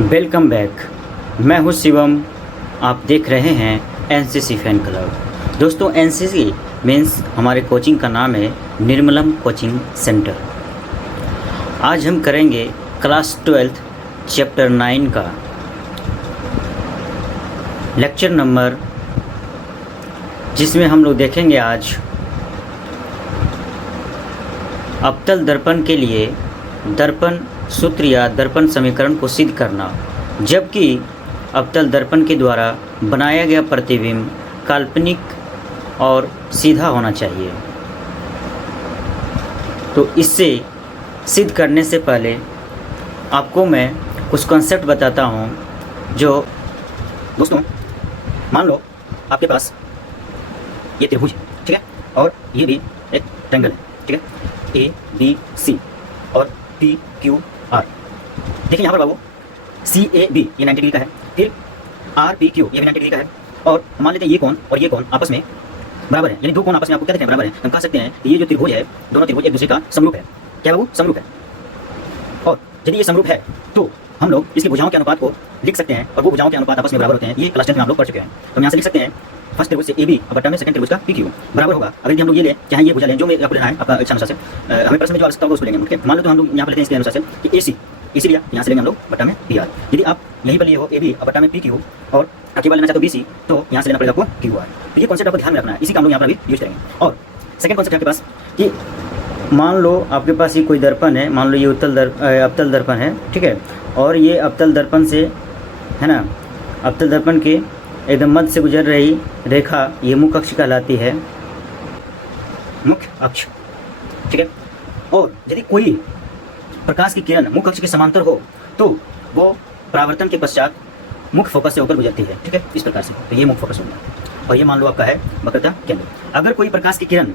Welcome back. मैं हूं शिवम। आप देख रहे हैं एनसीसी फैन क्लब। दोस्तों, एनसीसी मीन्स हमारे कोचिंग का नाम है निर्मलम कोचिंग सेंटर। आज हम करेंगे क्लास 12 चैप्टर 9 का लेक्चर नंबर, जिसमें हम लोग देखेंगे आज अवतल दर्पण के लिए दर्पण सूत्र या दर्पण समीकरण को सिद्ध करना, जबकि अवतल दर्पण के द्वारा बनाया गया प्रतिबिंब काल्पनिक और सीधा होना चाहिए। तो इससे सिद्ध करने से पहले आपको मैं कुछ कॉन्सेप्ट बताता हूँ। जो दोस्तों, मान लो आपके पास ये त्रिभुज है, ठीक है, और ये भी एक ट्रायंगल है, ठीक है, ए बी सी और पी क्यू आर। देखिए यहाँ पर बाबू CAB ये 90 डिग्री का है, फिर RPQ ये भी 90 डिग्री का है, और मान लेते हैं ये कोण और ये कोण आपस में बराबर है, यानी दो कोण आपस में आपको क्या देखते हैं, बराबर है। हम कह सकते हैं कि ये जो त्रिभुज है, दोनों त्रिभुज एक दूसरे का समरूप है। क्या बाबू? समरूप है। और यदि ये समरूप है तो हम लोग इसकी भुजाओं के अनुपात को लिख सकते हैं, और वो भुजाओं के अनुपात आपस में बराबर होते हैं। ये क्लास 10 में हम लोग पढ़ चुके हैं। तो हम यहाँ से लिख सकते हैं फर्स्ट त्रिभुज से AB और बट्टा में सेकंड त्रिभुज का PQ बराबर होगा। अगर यदि हम लोग ये लें, चाहे ये भुजा लें, जो में आपको लेना है आपका इच्छा अनुसार से, हमें प्रश्न में जो आवश्यकता होगा उसको लेंगे। मान लो तो हम लोग यहाँ पर लेते हैं इसके अनुसार से कि AC लिया, यहाँ से लेंगे हम लोग बट्टा में PR। यदि आप यहीं पर लिए हो AB और बट्टा में PQ और केवल लेना चाहते हो BC, तो यहाँ से लेना पड़ेगा आपको QR। तो ये कॉन्सेप्ट आपको ध्यान में रखना है, इसी का हम लोग यहाँ पर अभी यूज करेंगे। और सेकंड कॉन्सेप्ट आपके पास कि मान लो आपके पास ये कोई दर्पण है, मान लो ये अवतल दर्पण है, ठीक है, और ये अवतल दर्पण से है ना, अवतल दर्पण के एकदम मध्य से गुजर रही रेखा ये मुख्य अक्ष कहलाती है, मुख्य अक्ष, ठीक है। और यदि कोई प्रकाश की किरण मुख्य अक्ष के समांतर हो तो वो परावर्तन के पश्चात मुख्य फोकस से होकर गुजरती है, ठीक है, इस प्रकार से। तो ये मुख्य फोकस होगा, और ये मान लो आपका है वक्रता केंद्र। अगर कोई प्रकाश की किरण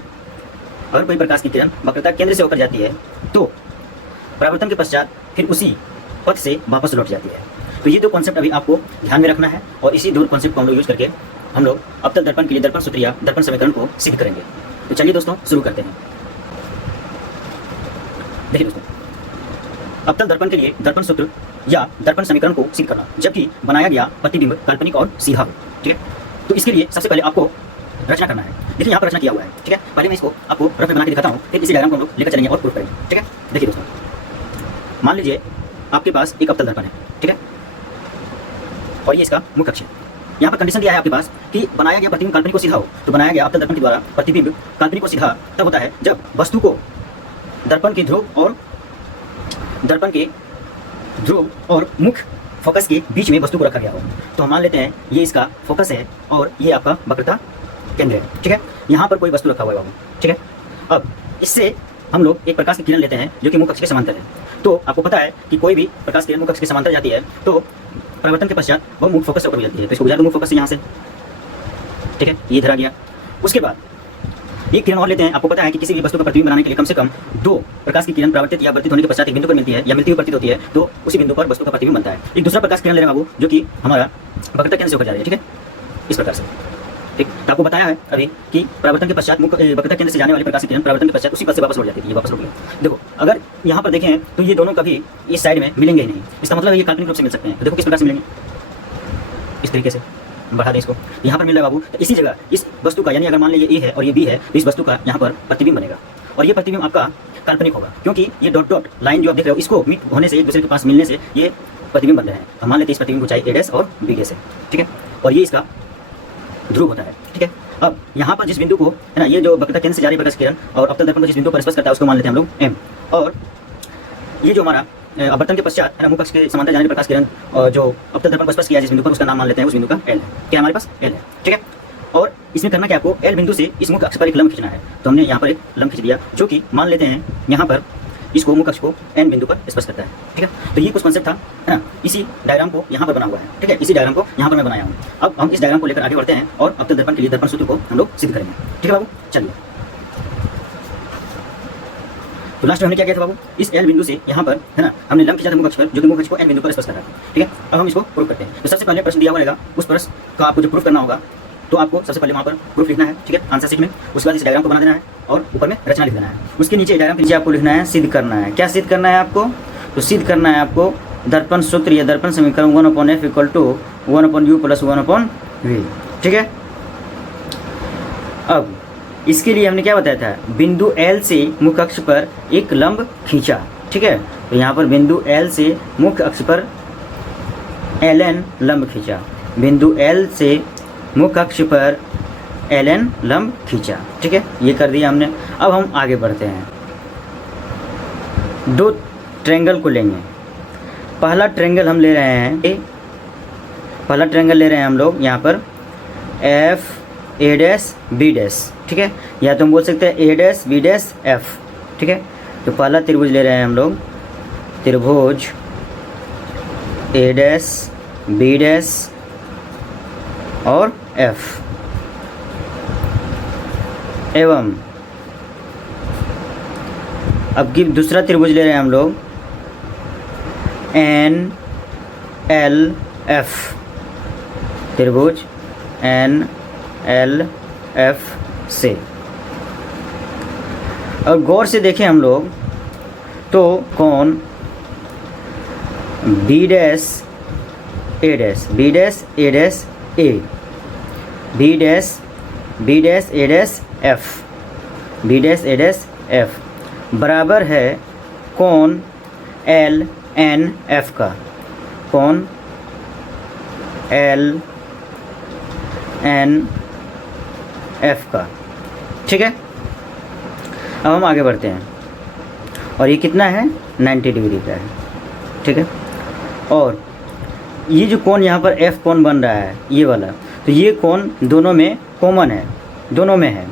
वक्रता केंद्र से होकर जाती है तो परावर्तन के पश्चात फिर उसी पथ से वापस लौट जाती है। तो ये दो कॉन्सेप्ट अभी आपको ध्यान में रखना है, और इसी दो कॉन्सेप्ट को हम लोग यूज करके हम लोग अवतल दर्पण के लिए दर्पण सूत्र या दर्पण समीकरण को सिद्ध करेंगे। तो चलिए दोस्तों, शुरू करते हैं। देखिए दोस्तों, अवतल दर्पण के लिए दर्पण सूत्र या दर्पण समीकरण को सिद्ध करना, जबकि बनाया गया प्रतिबिंब काल्पनिक और सीधा हो, ठीक है। तो इसके लिए सबसे पहले आपको रचना करना है। देखिए यहाँ पर रचना किया हुआ है, ठीक है। पहले मैं इसको आपको रफ में बना के दिखाता हूँ, फिर इसी डायग्राम को हम लोग लेकर चलेंगे और प्रूफ करेंगे, ठीक है। देखिए दोस्तों, मान लीजिए आपके पास एक अवतल दर्पण है, ठीक है, और ये इसका मुख्य अक्ष है। यहाँ पर कंडीशन दिया है आपके पास कि बनाया गया प्रतिबिंब काल्पनिक को सीधा हो। तो बनाया गया अवतल दर्पण के द्वारा प्रतिबिंब काल्पनिक को सीधा तब होता है जब वस्तु को दर्पण के ध्रुव और मुख्य फोकस के बीच में वस्तु को रखा गया हो। तो हम मान लेते हैं ये इसका फोकस है और ये आपका वक्रता केंद्र है, ठीक है। यहाँ पर कोई वस्तु रखा हुआ है बाबू, ठीक है। अब इससे हम लोग एक प्रकाश की किरण लेते हैं जो कि मुख्य अक्ष के समांतर है। तो आपको पता है कि कोई भी प्रकाश किरण मुख्य अक्ष के समांतर जाती है तो परिवर्तन के पश्चात वो मुख्य फोकस से होकर जाती है। तो इसको गुजार दो मुख्य फोकस से यहाँ से, ठीक है, ये धरा गया। उसके बाद एक किरण और लेते हैं। आपको पता है कि किसी भी वस्तु का प्रतिबिंब बनाने के लिए कम से कम दो प्रकाश की किरण परावर्तित या वर्तित होने के पश्चात एक बिंदु पर मिलती है या मिलती हुई प्रतीत होती है, तो उसी बिंदु पर वस्तु का प्रतिबिंब बनता है। एक दूसरा प्रकाश किरण ले रहे हैं बाबू, जो कि हमारा वक्रता केंद्र से होकर जा रही है, ठीक है, इस प्रकार से, ठीक। तो आपको बताया है अभी कि परावर्तन के पश्चात मुख्य वक्रता केंद्र से जाने वाली प्रकाश की किरण परावर्तन के पश्चात उसी पथ से वापस लौट जाती है, ये वापस लौट गई। देखो, अगर यहाँ पर देखें तो ये दोनों कभी इस साइड में मिलेंगे ही नहीं। इसका मतलब ये काल्पनिक रूप से मिल सकते हैं। तो देखो किस प्रकार से मिलेंगे, इस तरीके से बढ़ा दें इसको, यहाँ पर मिल रहा है बाबू। तो इसी जगह इस वस्तु का, यानी अगर मान लीजिए A है और ये B है, तो इस वस्तु का यहाँ पर प्रतिबिंब बनेगा, और ये प्रतिबिंब आपका काल्पनिक होगा, क्योंकि ये डॉट डॉट लाइन जो आप देख रहे हो, इसको मीट होने से, एक दूसरे के पास मिलने से ये प्रतिबिंब बन रहे हैं। हम मान लेते हैं इस प्रतिबिंब को चाहिए A' और B' से, ठीक है, और ये इसका ध्रुव होता है, ठीक है। अब यहाँ पर जिस बिंदु को है ना, ये जो वक्रता केंद्र से जा रही प्रकाश किरण और अवतल दर्पण को जिस बिंदु पर स्पर्श करता है उसको मान लेते हैं हम लोग M, और ये जो हमारा अपवर्तन के पश्चात है ना, मुख्य अक्ष के समांतर जाने प्रकाश किरण और जो अवतल दर्पण पर स्पर्श किया जिस बिंदु पर, उसका नाम मान लेते हैं, उस बिंदु का L है। क्या हमारे पास L है, ठीक है। और इसमें करना क्या, आपको L बिंदु से इस मुख्य अक्ष पर एक लंब खींचना है। तो हमने यहाँ पर एक लंब खींच दिया, जो कि मान लेते हैं यहाँ पर इसको मुख्य अक्ष को N बिंदु पर स्पर्श करता है, ठीक है। तो ये कुछ कॉन्सेप्ट था, है ना। इसी डायग्राम को यहाँ पर बना हुआ है, ठीक है, इसी डायग्राम को यहाँ पर मैं बनाया हूँ। अब हम इस डायग्राम को लेकर आगे बढ़ते हैं और अवतल दर्पण के लिए दर्पण सूत्र को हम लोग सिद्ध करेंगे, ठीक है बाबू। चलिए, तो लास्ट में हमने क्या किया था बाबू, इस L बिंदु से यहाँ पर है ना, हमने लंब खींचा था मुख्य अक्ष पर, जो कि मुख्य अक्ष को N बिंदु पर स्पर्श कर रहा है, ठीक है। अब हम इसको प्रूफ करते हैं। तो सबसे पहले प्रश्न दिया हुआ रहेगा, उस प्रश्न का आपको जो प्रूफ करना होगा, तो आपको सबसे पहले वहाँ पर प्रूफ लिखना है, ठीक है, आंसर शीट में। उसके बाद इस डायग्राम को बना देना है और ऊपर में रचना लिख देना है। उसके नीचे डायग्राम के नीचे आपको लिखना है सिद्ध करना है। क्या सिद्ध करना है आपको? तो सिद्ध करना है आपको दर्पण सूत्र या दर्पण समीकरण 1/f equal to 1/u plus 1/v। ठीक है। अब इसके लिए हमने क्या बताया था, बिंदु L से मुख्य अक्ष पर एक लंब खींचा। ठीक है, तो यहाँ पर बिंदु L से मुख्य अक्ष पर ln लंब खींचा, बिंदु L से मुख्य अक्ष पर ln लंब खींचा। ठीक है, ये कर दिया हमने। अब हम आगे बढ़ते हैं, दो ट्रायंगल को लेंगे। पहला ट्रायंगल हम ले रहे हैं, पहला ट्रायंगल ले रहे हैं हम लोग यहाँ पर F A dash B dash. ठीक है, या तो हम बोल सकते हैं A dash B dash F. ठीक है, तो पहला त्रिभुज ले रहे हैं हम लोग, त्रिभुज ए डैश बी डैश और एफ, एवं अब की दूसरा त्रिभुज ले रहे हैं हम लोग एन एल एफ, त्रिभुज एन एल एफ से। और गौर से देखें हम लोग तो कोण बी डैश ए डैश बी डैश ए डैश ए, बी डैश ए डैश एफ, बी डैश ए डैश एफ बराबर है कोण एल एन एफ का, कोण एल एन एफ का। ठीक है, अब हम आगे बढ़ते हैं, और ये कितना है 90 डिग्री का है। ठीक है, और ये जो कोण यहाँ पर एफ कोण बन रहा है ये वाला, तो ये कोण दोनों में कॉमन है, दोनों में है,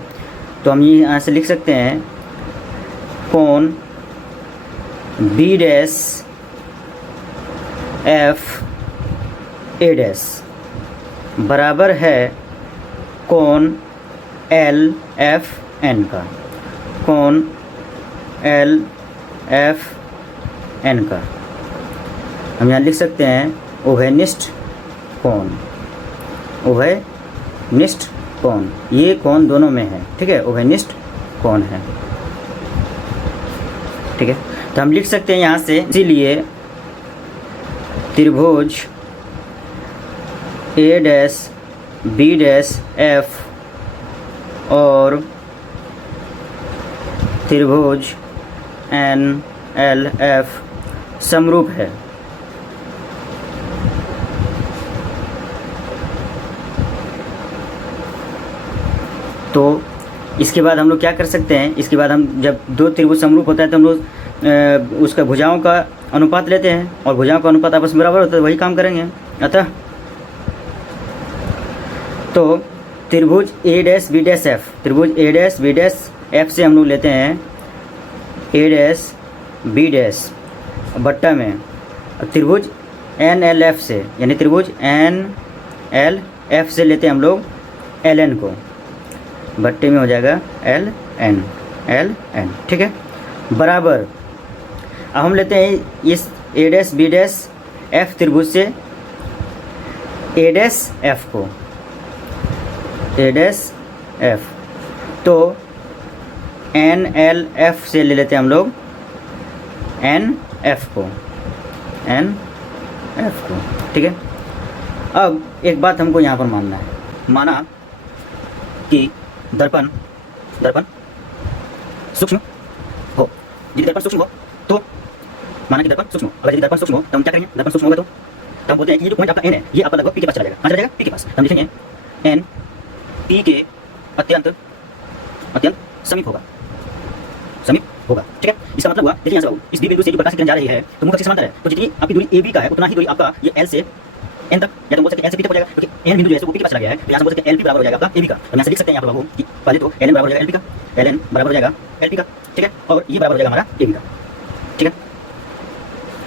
तो हम ये यहाँ से लिख सकते हैं कोण B dash F A dash बराबर है कोण एल एफ एन का, कोण एल एफ एन का हम यहाँ लिख सकते हैं उभयनिष्ठ कोण, उभयनिष्ठ कोण, ये कोण दोनों में है। ठीक है, उभयनिष्ठ कोण है। ठीक है, तो हम लिख सकते हैं यहाँ से, इसीलिए त्रिभुज ए डैश बी डैश एफ और त्रिभुज एन एल एफ समरूप है। तो इसके बाद हम लोग क्या कर सकते हैं, इसके बाद हम जब दो त्रिभुज समरूप होता है तो हम लोग उसका भुजाओं का अनुपात लेते हैं, और भुजाओं का अनुपात आपस में बराबर होता है, वही काम करेंगे। अतः तो त्रिभुज ए डैश बी डैश एफ, त्रिभुज ए डैश बी डैश एफ से हम लोग लेते हैं ए डैश बी डैश बट्टा में त्रिभुज एन एल एफ से, यानी त्रिभुज एन एल एफ से लेते हैं हम लोग एल एन को, बट्टे में हो जाएगा एल एन, एल एन। ठीक है, बराबर अब हम लेते हैं इस ए डैश बी डैश एफ त्रिभुज से ए डैश एफ को, ए डैश एफ, तो एन एल एफ से ले लेते हैं हम लोग एन एफ को, एन एफ को। ठीक है, अब एक बात हमको यहाँ पर मानना है, माना कि दर्पण सूक्ष्म हो, यदि दर्पण सूक्ष्म हो तो माना कि दर्पण सूक्ष्म हो, अगर यदि दर्पण सूक्ष्म हो तो हम क्या करेंगे, दर्पण सूक्ष्म होगा तो हम बोलते हैं कि ये जो पॉइंट आपका एन है ये आपका लगभग पी के पास चला जाएगा, कहाँ चला जाएगा, पी के पास। हम लिखेंगे एन पी के अत्यंत समीप होगा, समीप होगा। ठीक है, इसका मतलब हुआ, देखिए यहाँ से इस बी बिंदु से जो प्रकाश की किरण जा रही है तो मुख्य अक्ष से समांतर है, तो जितनी आपकी दूरी ए बी का है उतना ही दूरी आपका ये एल से एन तक, या तो बोल सकते हैं एल से पी तक हो जाएगा, क्योंकि एन बिंदु जो है वो पी के पास चला गया है, तो यहाँ से बोल सकते हैं एल पी बराबर हो जाएगा आपका ए बी का। तो यहाँ से लिख सकते हैं यहाँ पर बाबू कि पहले तो एल एन बराबर हो जाएगा एल पी का, एल एन बराबर हो जाएगा एल पी का। ठीक है, और ये बराबर हो जाएगा हमारा ए बी का। ठीक है,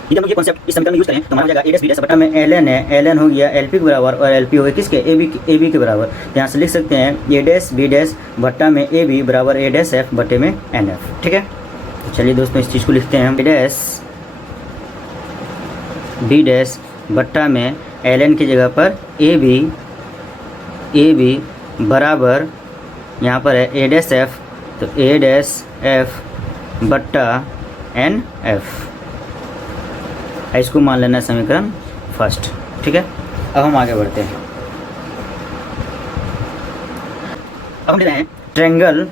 यदि हम लोग ये कॉन्सेप्ट इस समीकरण में यूज करें तो हमारा हो जाएगा ए डैश बी डैश बटा में एल एन है, एल एन हो गया एल पी के बराबर, और एल पी हो गया किसके, ए बी के बराबर। तो यहाँ से लिख सकते हैं ए डैश बी डैश बट्टा में ए बी बराबर ए डैश एफ बटे में एन एफ। ठीक है, चलिए दोस्तों इस चीज़ को लिखते हैं हम, ए डैश बी डैश बट्टा में एल एन की जगह पर ए बी बराबर यहाँ पर है ए डैश एफ, तो ए डैश एफ बट्टा एन एफ, इसको मान लेना है समीकरण फर्स्ट। ठीक है, अब हम आगे बढ़ते हैं। अब हम ले रहे हैं ट्रायंगल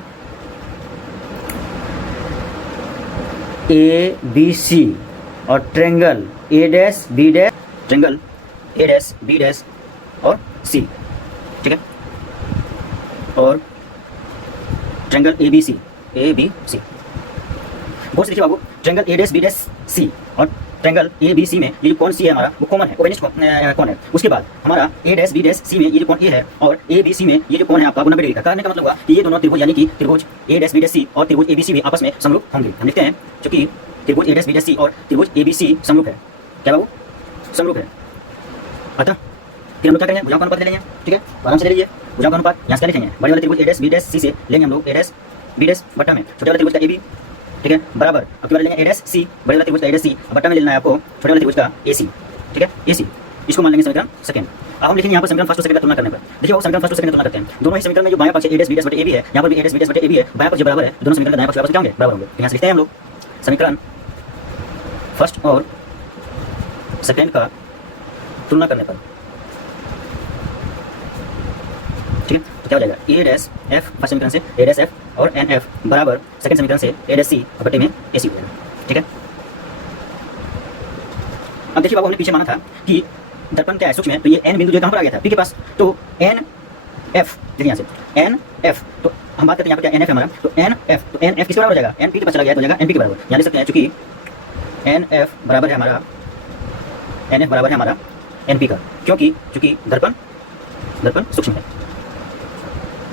ए बी सी और triangle A dash B dash, triangle A dash B dash और सी। ठीक है, और ट्रायंगल ए बी सी बहुत से देखिए बाबू, triangle A dash B dash C और ट्रायंगल ए बी सी में ये जो कौन सी है हमारा वो कॉमन है, ओवेनिस्ट कौन है। उसके बाद हमारा ए डैश बी डैश सी में ये जो कौन ए है और ए बी सी में ये जो कौन है आपका 90 डिग्री का। कहने का मतलब हुआ कि ये दोनों त्रिभुज यानी कि त्रिभुज ए डैश बी डैश सी और त्रिभुज ए बी सी में आपस में समरूप होंगे। हम लिखते हैं क्योंकि त्रिभुज ए डैश बी डैश सी और त्रिभुज ए बी सी समरूप है। क्या बाबू, समरूप है। अतः फिर हम क्या करेंगे, भुजाओं का अनुपात ले लेंगे। ठीक है, आराम से ले लीजिए भुजाओं का अनुपात। यहाँ से क्या लिखेंगे, बड़े वाले त्रिभुज ए डैश बी डैश सी से लेंगे हम लोग ए डैश बी डैश बट्टा में छोटे वाले त्रिभुज का ए बी। ठीक है, बराबर अब क्या लेंगे ए डैश सी, बड़े वाले त्रिभुज का ए डैश सी, बट्टा में लेना है आपको छोटे वाले त्रिभुज का ए सी। ठीक है, ए सी, इसको मान लेंगे समीकरण सेकंड। अब हम लिखेंगे यहाँ पर समीकरण फर्स्ट और सेकंड का तुलना करने पर। देखिए वो समीकरण फर्स्ट और सेकंड तुलना करते हैं। दोनों ही समीकरण में जो बायां पक्ष ए डैश बी डैश बटे ए बी है, यहाँ पर भी ए डैश बी डैश बटे ए बी है, बायां पक्ष बराबर है। दोनों समीकरण दायां पक्ष आपस में क्या होंगे, बराबर होंगे। यहाँ से लिखते हैं हम लोग समीकरण फर्स्ट और सेकंड का तुलना करने पर। ठीक है, तो क्या हो जाएगा, ए डैश एफ फर्स्ट समीकरण से ए डैश एफ और एन एफ बराबर सेकंड समीकरण से ए डैश सी बटे में ए सी हो जाएगा। ठीक है, अब देखिए बाबू, हमने पीछे माना था कि दर्पण क्या है, सूक्ष्म है, तो ये एन बिंदु जो कहाँ पर आ गया था, पी के पास। तो एन एफ, देखिए यहाँ से एन एफ, तो हम बात करते हैं यहाँ पर क्या एन एफ है हमारा, तो एन एफ, तो एन एफ किसके बराबर हो जाएगा, एन पी के पास चला गया तो हो जाएगा एन पी के बराबर। यहाँ लिख सकते हैं चूंकि एन एफ बराबर है हमारा, एन एफ बराबर है हमारा एन पी का, क्योंकि चूंकि दर्पण सूक्ष्म है,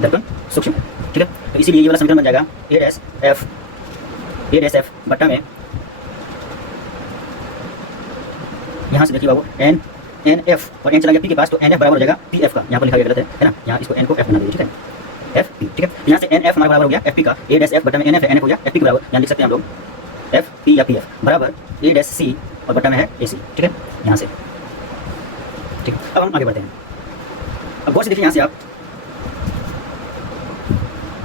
दर्पण सूक्ष्म है। ठीक है, तो इसीलिए ये वाला समीकरण बन जाएगा ए डैश एफ बट्टा में, यहाँ से देखिए बाबू एन एफ और एन चला गया पी के पास, तो एन एफ बराबर हो जाएगा पी एफ का। यहाँ पर लिखा गया गलत है ना, यहाँ इसको एन को एफ बना दीजिए। ठीक है, एफ पी। ठीक है, यहाँ से एन एफ हमारा बराबर हो गया एफ पी का, ए डैश एफ बट्टा में एन एफ हो गया एफ पी के बराबर। यहाँ लिख सकते हैं हम लोग एफ पी या पी एफ बराबर ए डैश सी और बट्टा में है ए सी। ठीक है, यहाँ से। ठीक है, अब हम आगे बढ़ते हैं। अब गौर से देखिए यहाँ से आप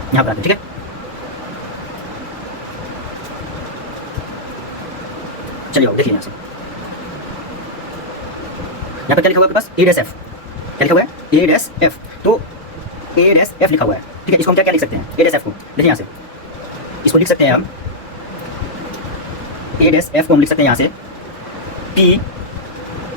यहाँ पर आते हैं। ठीक है, चलिए देखिए यहाँ से, यहाँ पर क्या लिखा हुआ है आपके पास, ए डैश एफ। क्या लिखा हुआ है, ए डैश एफ, तो ए डैश एफ लिखा हुआ है। ठीक है, इसको हम क्या क्या लिख सकते हैं, ए डैश एफ को देखिए यहाँ से, इसको लिख सकते हैं हम ए डैश एफ को हम लिख सकते हैं यहाँ से पी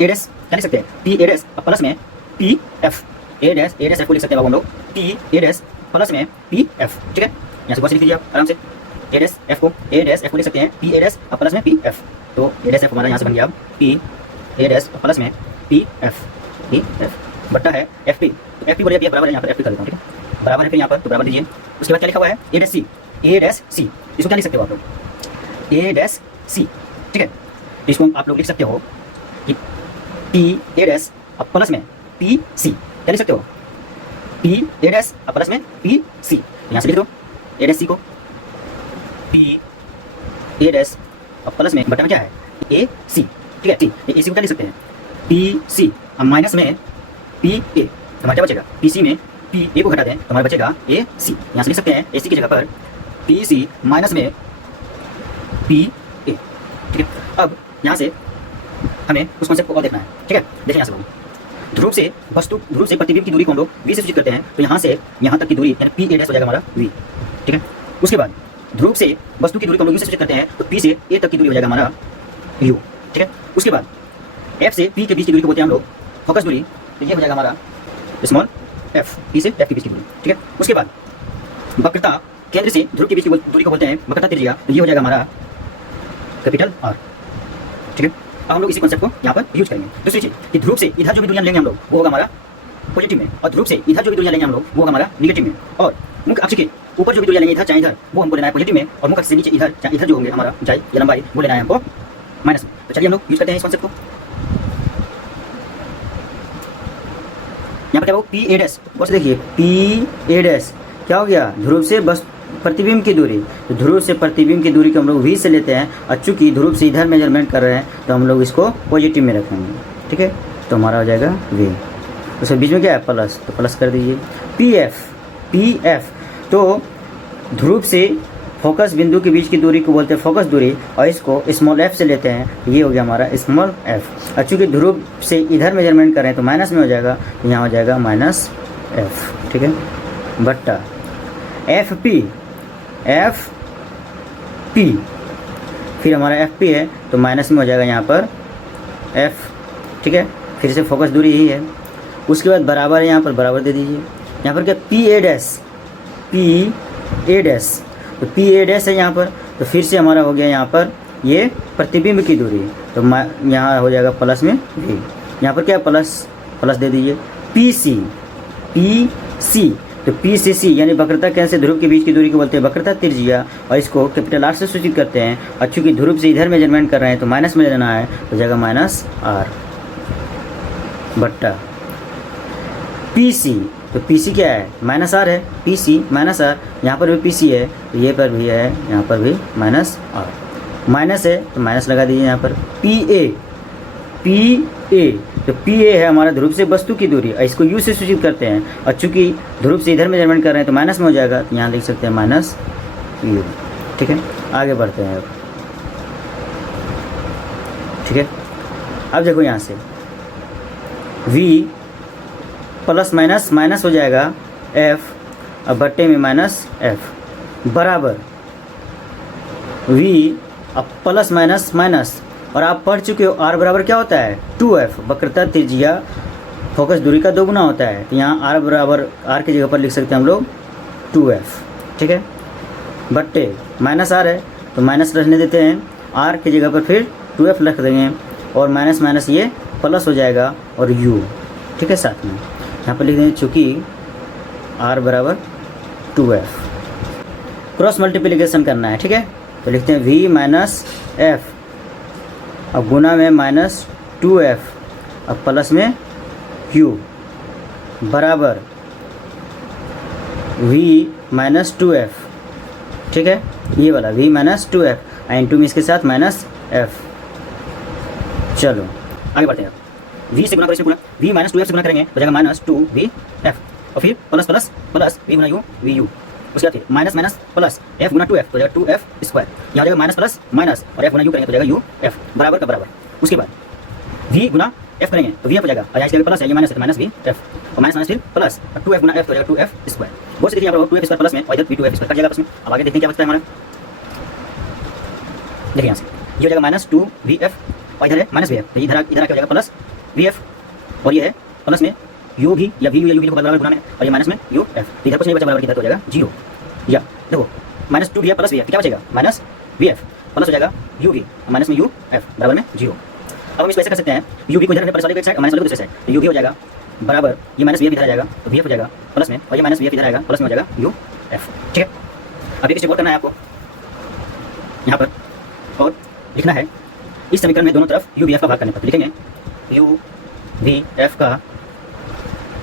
ए डैश, क्या लिख सकते हैं, पी ए डैश प्लस में P F, A dash F को लिख सकते हैं हम लोग पी ए डैश प्लस में पी एफ। ठीक है, यहाँ से बस लिख लीजिए आप आराम से, ए डैश एफ को लिख सकते हैं पी ए डैश प्लस में पी एफ। तो ए डैश एफ हमारा यहाँ से बन गया पी ए डैश प्लस में पी एफ बट्टा है एफ पी। तो एफ पी बोलिए बराबर है, यहाँ पर एफ पी कर देता हूँ। ठीक है, बराबर है फिर यहाँ पर, तो बराबर दीजिए। उसके बाद क्या लिखा हुआ है, ए डैश सी, इसको क्या लिख सकते हो आप लोग, ए डैश सी। ठीक है, तो इसको आप लोग लिख सकते हो कि पी ए डैश प्लस में पी सी, क्या लिख सकते हो, पी ए डैश प्लस में पी सी। यहाँ से लिख दो ए डैश सी को पी ए डैश प्लस में बट्टा में क्या है ए सी। ठीक है, ठीक, ए सी को क्या लिख सकते हैं, पी सी माइनस में पी ए, तो हमारा क्या बचेगा, पी सी में पी ए को घटा दें तो हमारा बचेगा ए सी। यहाँ से लिख सकते हैं ए सी की जगह पर पी सी माइनस में पी ए। ठीक है, अब यहाँ से हमें उस कॉन्सेप्ट को और देखना है। ठीक है, देखिए यहाँ से ध्रुव से प्रतिबिंब की दूरी को हम लोग v से सूचित करते हैं, तो यहाँ से यहाँ तक की दूरी यानी पी ए डैश हो जाएगा हमारा v। ठीक है, उसके बाद ध्रुव से वस्तु की दूरी को हम लोग u से सूचित करते हैं, तो p से a तक की दूरी हो जाएगा हमारा u। ठीक है, उसके बाद f से p के बीच की दूरी को बोलते हैं हम लोग फोकस दूरी, तो ये हो जाएगा हमारा स्मॉल f, p से f के बीच की दूरी। ठीक है, उसके बाद वक्रता केंद्र से ध्रुव के बीच की दूरी को बोलते हैं वक्रता त्रिज्या, तो ये हो जाएगा हमारा कैपिटल R। ठीक है, अब हम लोग इसी कॉन्सेप्ट को यहाँ पर यूज करेंगे। दूसरी चीज कि ध्रुव से इधर जो भी दूरियां लेंगे हम लोग वो होगा हमारा पॉजिटिव में, और ध्रुव से इधर जो भी दूरियां लेंगे हम लोग वो होगा हमारा निगेटिव में, और मुख्य अक्ष के ऊपर जो भी दूरियां लेंगे इधर चाहे इधर वो हमको लेना है पॉजिटिव में, और मुख्य अक्ष से नीचे इधर चाहे इधर जो होंगे हमारा ऊंचाई या लंबाई वो लेना है हमको माइनस में। तो चलिए हम लोग यूज करते हैं इस कॉन्सेप्ट को। यहाँ पर क्या हो, पी ए डैश, बस देखिए पी ए डैश क्या हो गया, ध्रुव से बस प्रतिबिंब की दूरी, तो ध्रुव से प्रतिबिंब की दूरी को हम लोग v से लेते हैं, और चूंकि ध्रुव से इधर मेजरमेंट कर रहे हैं तो हम लोग इसको पॉजिटिव में रखेंगे। ठीक है, तो हमारा हो जाएगा v, उसके बीच में क्या है प्लस, तो प्लस कर दीजिए। पी एफ तो ध्रुव से फोकस बिंदु के बीच की दूरी को बोलते हैं फोकस दूरी, और इसको स्मॉल f से लेते हैं। ये हो गया हमारा स्मॉल f। और चूँकि ध्रुव से इधर मेजरमेंट कर रहे हैं तो माइनस में हो जाएगा, तो यहाँ हो जाएगा माइनस f, ठीक है, बट्टा एफ पी, फिर हमारा एफ पी है तो माइनस में हो जाएगा यहाँ पर f, ठीक है, फिर से फोकस दूरी यही है। उसके बाद बराबर है, यहाँ पर बराबर दे दीजिए। यहाँ पर क्या पी ए डैश, तो पी ए डैश है यहाँ पर, तो फिर से हमारा हो गया यहाँ पर ये प्रतिबिंब की दूरी, तो यहाँ हो जाएगा प्लस में v। यहाँ पर क्या प्लस दे दीजिए। पी सी, तो पी सी सी यानी वक्रता केंद्र से ध्रुव के बीच की दूरी को बोलते हैं वक्रता त्रिज्या, और इसको कैपिटल R से सूचित करते हैं। और चूँकि ध्रुव से इधर मेजरमेंट कर रहे हैं तो माइनस में लेना है, तो जाएगा माइनस r बट्टा पी सी, तो पी सी क्या है माइनस r है, पी सी माइनस r, यहाँ पर भी पी सी है तो ये पर भी है, यहाँ पर भी माइनस r, माइनस है तो माइनस लगा दीजिए। यहाँ पर पी ए, तो पी ए है हमारा ध्रुव से वस्तु की दूरी, और इसको u से सूचित करते हैं। और चूँकि ध्रुव से इधर मेजरमेंट कर रहे हैं तो माइनस में हो जाएगा, तो यहाँ लिख सकते हैं माइनस u, ठीक है। आगे बढ़ते हैं अब, ठीक है। अब देखो यहाँ से v प्लस माइनस हो जाएगा f, अब बट्टे में माइनस f बराबर v, अब प्लस माइनस, और आप पढ़ चुके हो r बराबर क्या होता है 2f, वक्रता त्रिज्या फोकस दूरी का दोगुना होता है। तो यहाँ r बराबर r की जगह पर लिख सकते हैं हम लोग 2f, ठीक है, बट्टे माइनस r है तो माइनस रहने देते हैं, r की जगह पर फिर 2f रख देंगे, और माइनस ये प्लस हो जाएगा और u, ठीक है, साथ में यहाँ पर लिख देंगे चूँकि r बराबर 2f। क्रॉस मल्टीप्लिकेशन करना है, ठीक है, तो लिखते हैं v माइनस f, अब गुना में माइनस 2f, अब प्लस में u बराबर v माइनस 2f, ठीक है, ये वाला v माइनस 2f इंटू में इसके साथ माइनस f। चलो आगे बढ़ते हैं। v से गुना करें, गुना v माइनस 2f से गुना करेंगे तो जाएगा माइनस 2vf, और फिर प्लस v गुना u vu, उसके बाद फिर माइनस प्लस f गुना 2f तो जाएगा 2f स्क्वायर, यहाँ जाएगा माइनस और f गुना u करेंगे तो जाएगा uf बराबर का बराबर। उसके बाद v गुना f करेंगे तो vf हो जाएगा, और यहाँ प्लस है, ये माइनस है, माइनस vf, और माइनस फिर प्लस 2f गुना f तो जाएगा 2f स्क्वायर। बहुत से देखिए यहाँ पर 2f स्क्वायर प्लस में, और इधर 2f स्क्वायर कट जाएगा आपस में। अब आगे देखते हैं क्या बचता है हमारा, देखिए यहाँ से ये हो जाएगा माइनस 2vf, और इधर है माइनस vf, तो इधर क्या हो जाएगा प्लस vf, और ये है प्लस में u भी, या v या u बराबर गुना में, और ये माइनस में uf, तो इधर कुछ नहीं बचा, बराबर किधर तो हो जाएगा 0। या देखो माइनस 2vf प्लस vf क्या बचेगा, माइनस vf प्लस हो जाएगा uv, माइनस में uf बराबर में 0। अब हम इसको ऐसे कर सकते हैं, u v को इधर रखने पर साइड एक साइड, माइनस वाले को दूसरे साइड, तो u v हो जाएगा बराबर ये माइनस vf इधर आ जाएगा तो vf हो जाएगा प्लस में, और ये माइनस vf इधर आएगा प्लस में हो जाएगा uf, ठीक है। अब एक स्टेप और करना है आपको यहाँ पर, और लिखना है इस समीकरण में दोनों तरफ u vf का भाग करने पर, लिखेंगे u vf का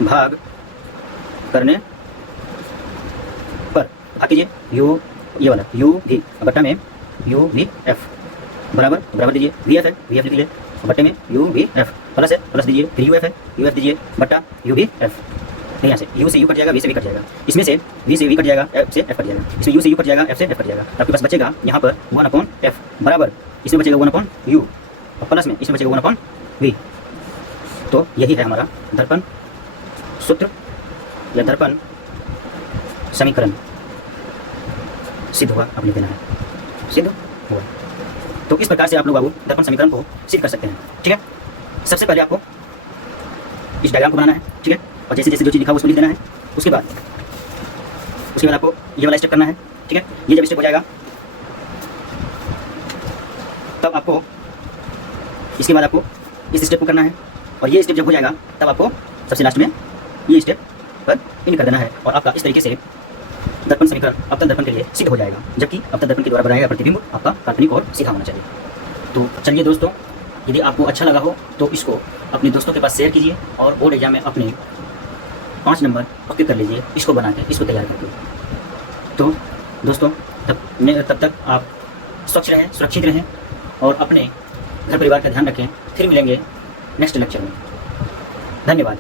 भाग करने पर, भाग कीजिए u, ये वाला u v बट्टा में u v f बराबर दीजिए, vf है vf लिख लीजिए, बट्टे में u v f प्लस है प्लस दीजिए, फिर uf है uf दीजिए बट्टा u v f। यहाँ से u से u कट जाएगा, v से v कट जाएगा, इसमें से v से v कट जाएगा, f से f कट जाएगा, इसमें u से u कट जाएगा, f से f कट जाएगा, आपके पास बचेगा यहाँ पर 1/f बराबर, इसमें बचेगा 1/u, और प्लस में इसमें बचेगा 1/v। तो यही है हमारा दर्पण सूत्र या दर्पण समीकरण सिद्ध हुआ, अब लिख देना है सिद्ध हुआ। तो इस प्रकार से आप लोग बाबू दर्पण समीकरण को सिद्ध कर सकते हैं, ठीक है। सबसे पहले आपको इस डायग्राम को बनाना है, ठीक है, और जैसे जैसे जो चीज़ लिखा हो उसको लिख देना है। उसके बाद आपको ये वाला स्टेप करना है, ठीक है। ये जब स्टेप हो जाएगा तब आपको इसके बाद आपको इस स्टेप को करना है, और ये स्टेप जब हो जाएगा तब आपको सबसे लास्ट में ये स्टेप पर इन कर देना है, और आपका इस तरीके से दर्पण समीकरण अवतल दर्पण के लिए सिद्ध हो जाएगा, जबकि अवतल दर्पण के द्वारा बनाया गया प्रतिबिंब आपका काल्पनिक और सीधा होना चाहिए। तो चलिए दोस्तों, यदि आपको अच्छा लगा हो तो इसको अपने दोस्तों के पास शेयर कीजिए, और बोर्ड एग्जाम में अपने 5 नंबर पक्के कर लीजिए इसको बना के, इसको तैयार करके। तो दोस्तों तब तक आप स्वच्छ रहें, सुरक्षित रहें, और अपने घर परिवार का ध्यान रखें। फिर मिलेंगे नेक्स्ट लेक्चर में। धन्यवाद।